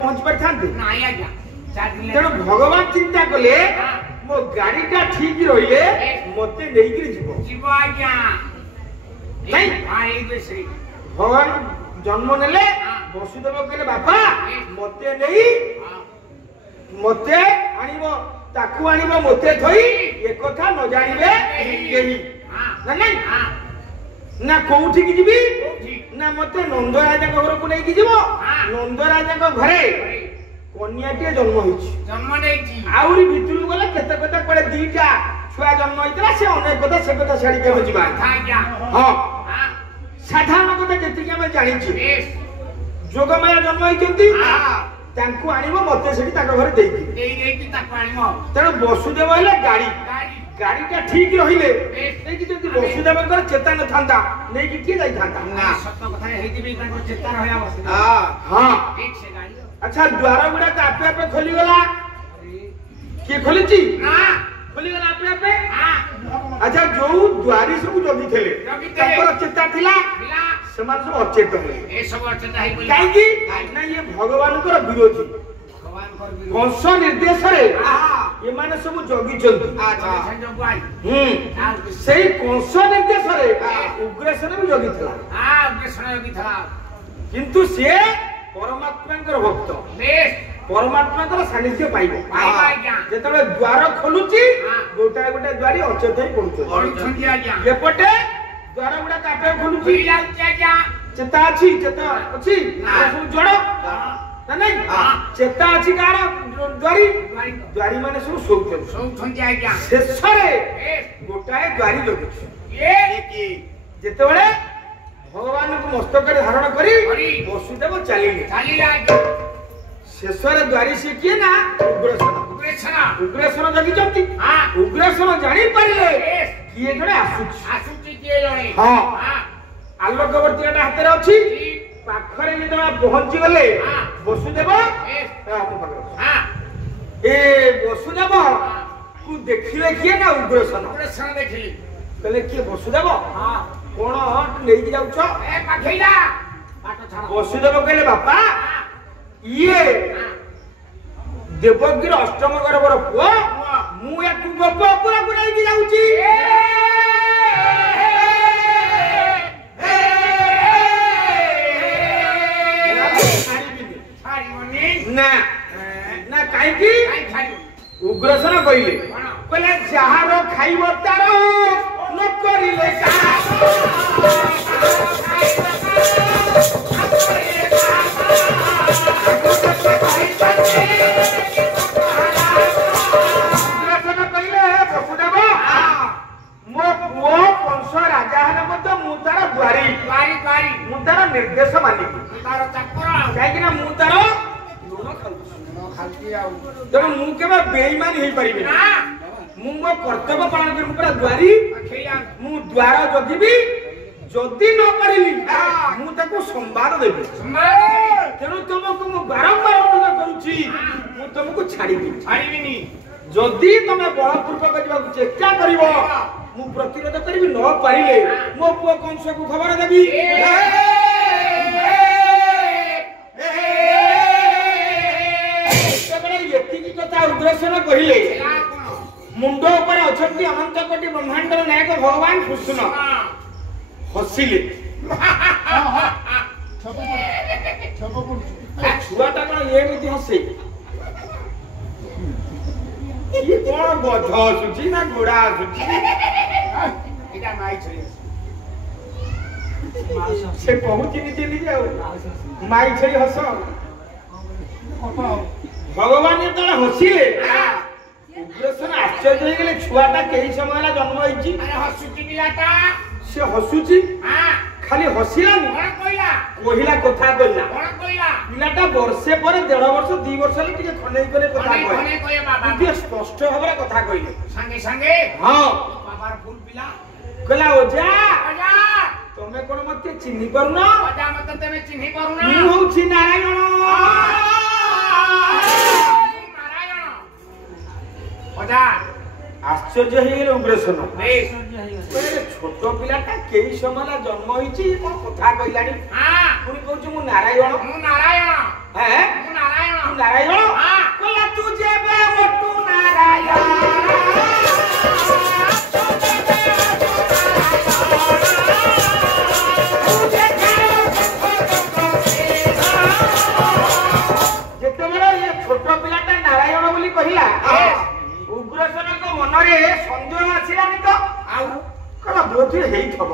पहुंच पार थांते नाही आज्ञा तेणु भगवान चिंता कले मो गाड़ीटा ठीक रहिले मते नेइकरी जीवो जीवो आज्ञा नहीं हां ए बेसरी भगवान जन्म नेले वसुदेव कहले बापा मते नहीं मते आनिबो ताकू आनिबो मते थई ए कथा न जानिबे केही ना नहीं ना कोउठी की जीबी ना मते नंद राजा घर को नहीं की जीवो नंद राजा घरे कन्याटे जन्म होइछि जन्म नेछि आउरी भितरु गले केते कथा कोले दीटा छुआ जन्म होइतला से अनेक कथा से कथा छाड़ी के जीवा आज्ञा हां साधारण कथा जेति के हम जानि छि जोगमाया जन्म होइछंती तांको आनिबो मते सेठी ताको घरे देई की ताको आनिबो तेन वसुदेव हले गाड़ी गाड़ीटा ठीक रहिले नै कि जदि वसुदेव कर चेता न थांता नै कि के जाई थांता ना सत्य कथा हेति भी ताको चेता रहया वसुदेव हां ठीक से गाड़ी अच्छा द्वार गुडा का आपे आपे खोली गला के खोली छी ना खोली गला आपे आपे हां अच्छा जो द्वारी सब जगी थेले तापर चेता थिला समान सब अचेत है ए सब अचेत है बोली काई की ना ये भगवान को विरोधी भगवान को विरोधी कंस निर्देश रे ये माने सब जगी चंती सेही कंस निर्देश रे उग्रसेन भी जगी थला हां उग्रसेन जगी थला किंतु से परमात्मा भक्त परमात्मा सानिध्य पाइबो जेतबे द्वार खोलुची गोटा गोटा द्वारी अचेत है पड़ुछ एपटे द्वार गुडा काटे खोलुची चेता अछि चेता अछि सब जड़ ना नहीं चेता अछि कार द्वारी द्वारी माने सब सोउछन आज्ञा शेष रे गोटाए द्वारी जगुछ ए की जेतेबेले भगवान को मस्तक धारण करी वसुदेव चलिले शेष रे द्वारी से किए ना उग्रसेन जगी चंती उग्रसेन जानि परिले किए जणे आसुची किए जणे हां आलोकवर्ती हाथ रे अछि पाखरे जेतबा पहुंची गले वसुदेव ए वसुदेव को देखिले किए ना उग्रसेन देखिली कहले किए वसुदेव हां कोन लेके जाउ छ ए पाखैला पाट छाड़ वसुदेव कहले बापा ये देवगीर अष्टम गर्भर पुआ मु याकु गोपपुर को लेके जाउ छी ना ना काई की उग्रसेन कइले कहले जहारो खाइबो तारो न करिले निर्देश मानिक कहीं मु तार लुण खाऊँ तेणु मुझे बेईमानी हो पारि मु मो कर्तव्य पालन कर पूरा द्वारी मु द्वार जगिबी जदि न पारिली मु संवाद देबी तेणु तुमको मु बारंबार अनुरोध करूची मु तुमको छाड़ीबी जदि तुम बलपूर्वक जावाक चेष्टा करिवो मु प्रतिरोध करिबी न पारिले मो पुओ कंस को खबर देबी उग्रसेन कहले मुंड ऊपर अछंती अनंत कोटि ब्रह्मांडर नायक भगवान कृष्ण हसिले छुआटा कौन एमती हसे ये कौन गध आसुची ना घोड़ा आसुची से कहूची नीचे नीचे माई छई हस भगवान जो हसिले उग्रसेन आश्चर्य हो गले छुआटा कई समय जन्म होइची से हसुची खाली हसिलानी कहिला कथा कहला पिलाटा वर्षे पर 1.5 वर्ष 2 वर्ष ले टिके खनै करे कथा कहले टिके स्पष्ट भाबरे कथा कहले संगे संगे हां बाबार फूल पिला कहला ओजा तमे कोन मते चिन्हि परना ओजा मते तमे चिन्हि परना मु होछि नारायण ओजा आश्चर्य हो गले उग्रसेन छोट पिलाटा कई समय जन्म होइची कोन कथा कहलानी हां पुनी कहू मु नारायण हैं मु नारायण नारायण कहला तू जेबे मोटू ଯେତେବେଳେ ଏ ଛୋଟ ପିଲାଟା ନାରାୟଣ ବୋଲି କହିଲା ଉଗ୍ରସେନଙ୍କ ମନରେ ସନ୍ଦେହ ଆସିଲାନି ତ ଆଉ କହିଲା ବୋଧେ ହେଇଥିବ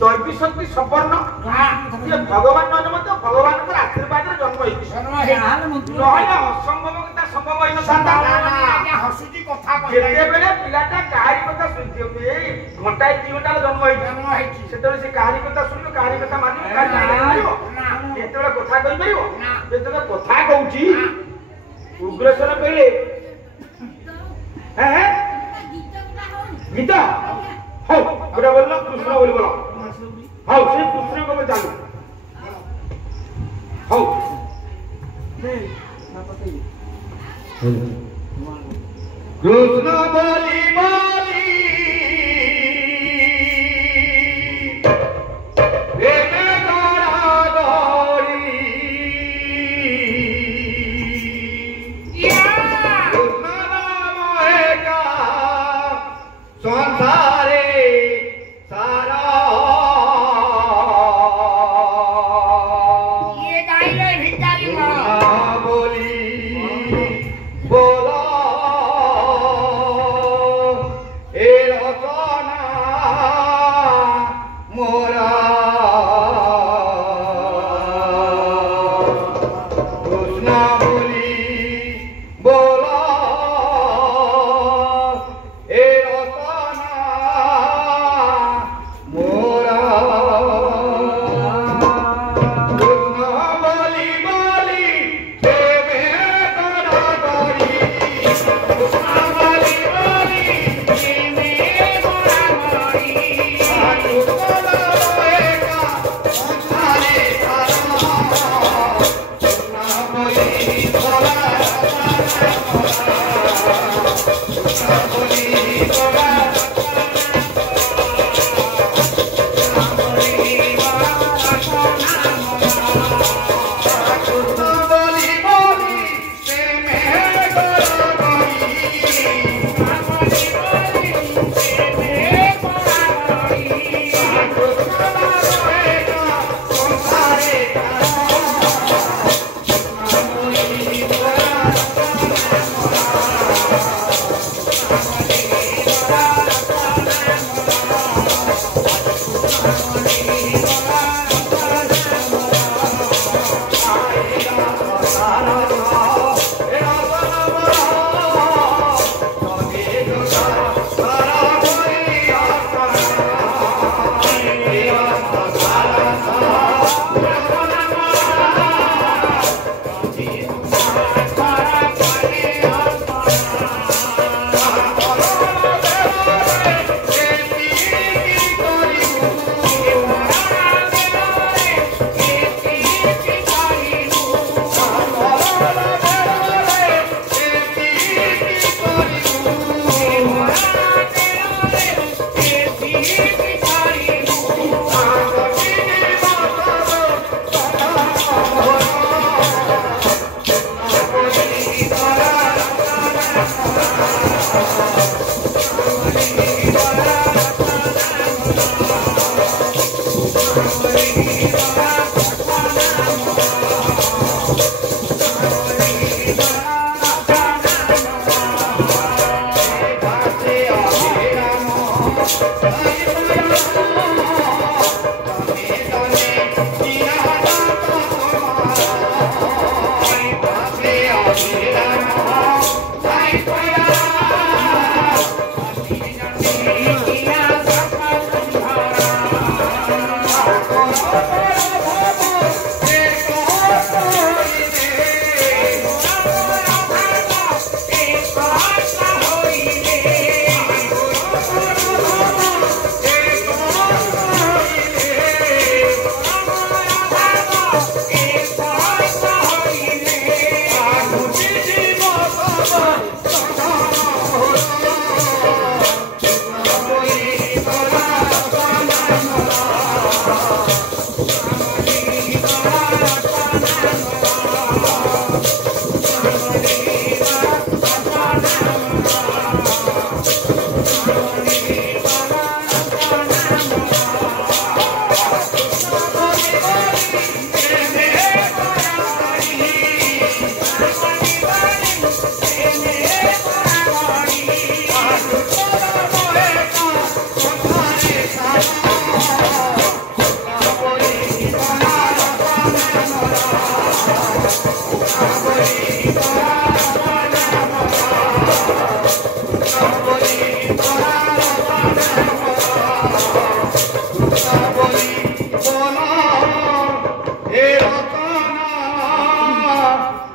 ଦୈବୀ ଶକ୍ତି ସମ୍ପନ୍ନ ଇଏ ଭଗବାନ ନହେଲେ ମଧ୍ୟ ଭଗବାନଙ୍କର ଆଶୀର୍ବାଦରେ ଜନ୍ମ ହେଇଛି ନହେଲେ ଅସମ୍ଭବ କଥା ସମ୍ଭବ ହେଇନଥାନ୍ତା ହସୁଛି କଥା ଯେତେବେଳେ ପିଲାଟା କାହାରି କଥା ଶୁଣିଥିବ ଘଣ୍ଟାଏ 2 ଘଣ୍ଟାରେ ଜନ୍ମ ହେଇଛି ସେତେବେଳେ ସେ କାହାରି କଥା ଶୁଣିବ କାହାରି କଥା ମାନିବ ଯେତେବେଳେ କଥା କହିପାରିବ ଯେତେବେଳେ କଥା କହୁଛି ଉଗ୍ରସେନ କହିଲେ गीता हौ गोटे बोल कृष्ण बोली बोल हौ से कृष्ण को चालू हौ कृष्ण बोली बोली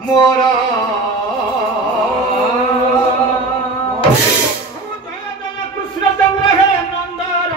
मोर कृष्णचंद्र हे नंदर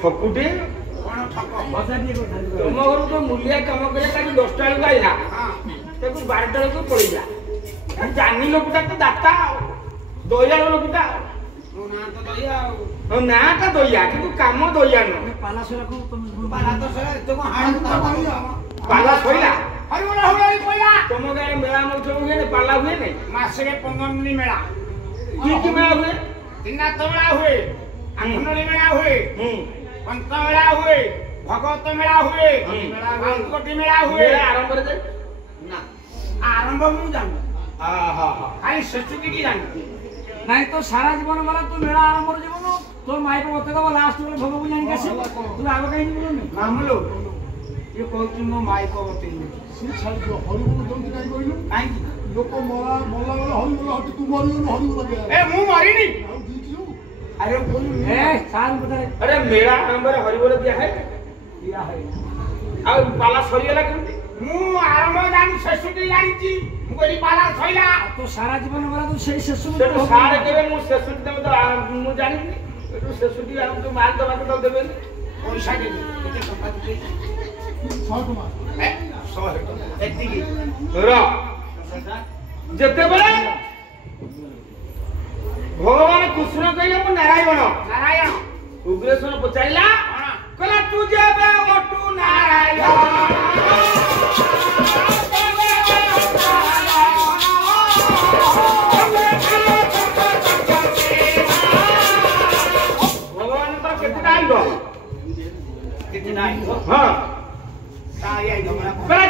ठकुटे तुम घर तो मूलिया कम करे 10 टा बेलू आइला 12 टा बेलू पड़ेगा जानी लोकटा तो दाता दया लोकटा ना तो दया कि काम दया न पाला सोला को पाला सोला हरि बोला हुई कोला तुम गाय मेला मौसम हुए पाला हुए नहीं मासे के 15 दिन मेला की मेला हुए दिना तोड़ा हुए आंगनली मेला हुए पंत मेला हुए भगवत मेला हुए कोटी मेला हुए आरंभ रे ना आरंभ मु जान हां आई सचुकी की जान नहीं तो सारा जीवन वाला तू मेरा आरंभ जीवन तो माई को बता दो लास्ट में भोग बुझानी कैसे तू आगे कहीं नहीं बोलने मामलो ये कहती मो माई को बतेई सी छाड़ दो हरि बोल जल्दी काई कहिलु काई लोक मोला मोला वाला हरि बोल हटि तू मरियो न हरि बोल गया ए मु मरिनी आउ दीजियो अरे बोल ए साल बता अरे मेरा आरंभ रे हरिबोल दिया है और पाला सरियला केमती मु आरंभ जानी ससुटी जानी मु कोली पाला सइला तो सारा जीवन वाला तो सही शेष में तो सारे केबे मु सेसुटी तमे तो मु जानि एटु सेसुटी आ तो माल दबा तो देबे पैसा दे केते टका दे 100 टका ए 100 एतिकी र जते बले भगवान कृष्ण कहले मु नारायण उग्रेश्वर पचाइला कहला तू जेबे ओटू नारायण भगवान तो कितना आइबो कितना आई हां ताई आई हमरा कहला